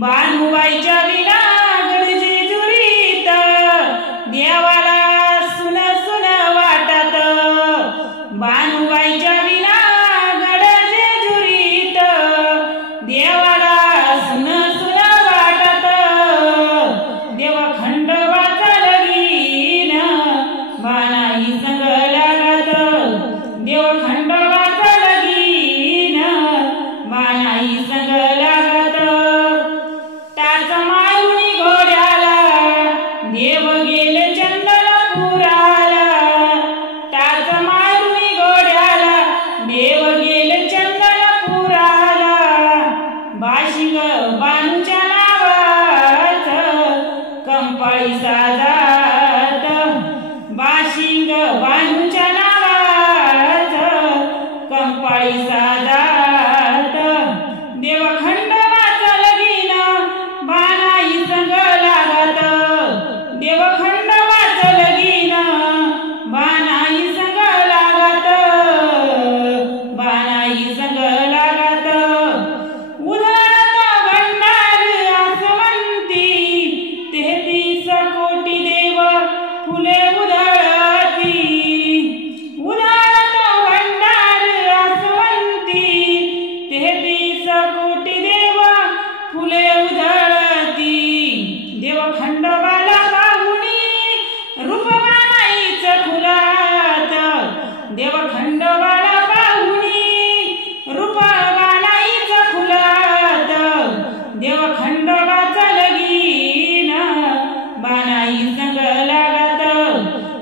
बानुबाईच्या विना गडजेजुरीत देवाला सुन सुन वाटत। बानुबाईच्या विना गडजेजुरीत देवाला सुन सुन वाटत। देव खंडोबाचा लगीन बानाई संग लागत। देव खंडोबाचा लगीन बानाई संग लागत। टाच मारुनी घोड्याला देव गेले चंदनपुराला। टाच मारुनी घोड्याला देव गेले चंदनपुराला। बाशिंग बानूच्या नावाचं कंपाळी साजात। बाशिंग बानूच्या नावाचं कंपाळी साजात। देव खंडोबाचा लगीन बानाई संग लागत। देव खंडोबाचा लगीन बानाई संग लागत। बानाई संग लागत। उधळत भंडार आसमंती 33 कोटी देव फुले उधळती। उधळत भंडार आसमंती 33 कोटी देव फुले उधळती। देव खंडोबाला पाहुणी रूप बानाईच खुलात। देव खंडोबाला पाहुणी रूप बानाईच खुलात। देव खंडोबाचा लगीन बानाई संग लागत।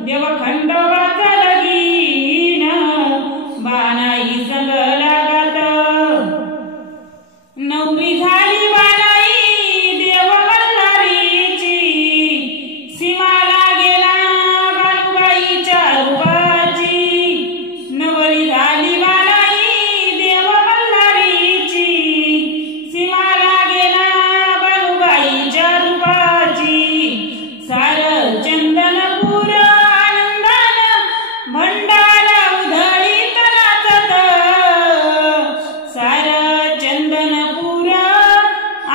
देव खंडोबाचा लगीन बानाई संग लागत। नवरी झाली बानाई देव बल्लारीची। सीमाला गेला बानुबाईच्या रूपाची। नवरी झाली बानाई देव बल्लारीची। सीमाला गेला बानुबाईच्या रूपाची। सार चंदनपूर आनंदान भंडारा उधळीत नाचत। सार चंदनपूर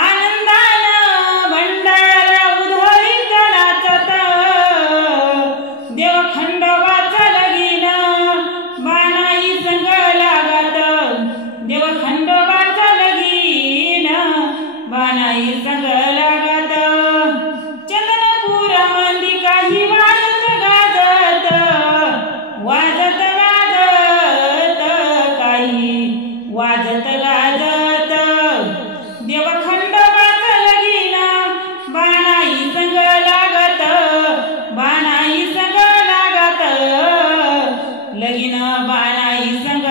आनंदान भंडारा उधळीत नाचत। देव खंडोबाचा लगीन बानाई संग लागत। देव खंडोबाचा लगीन बानाई संग लागत। चंदनपुरामंदी काही वाजत गाजत। वाजत गाजत काही वाजत गाजत। देव खंडोबाचा लगीन बानाई संग लागत। बानाई संग लागत। लगीन बानाई संग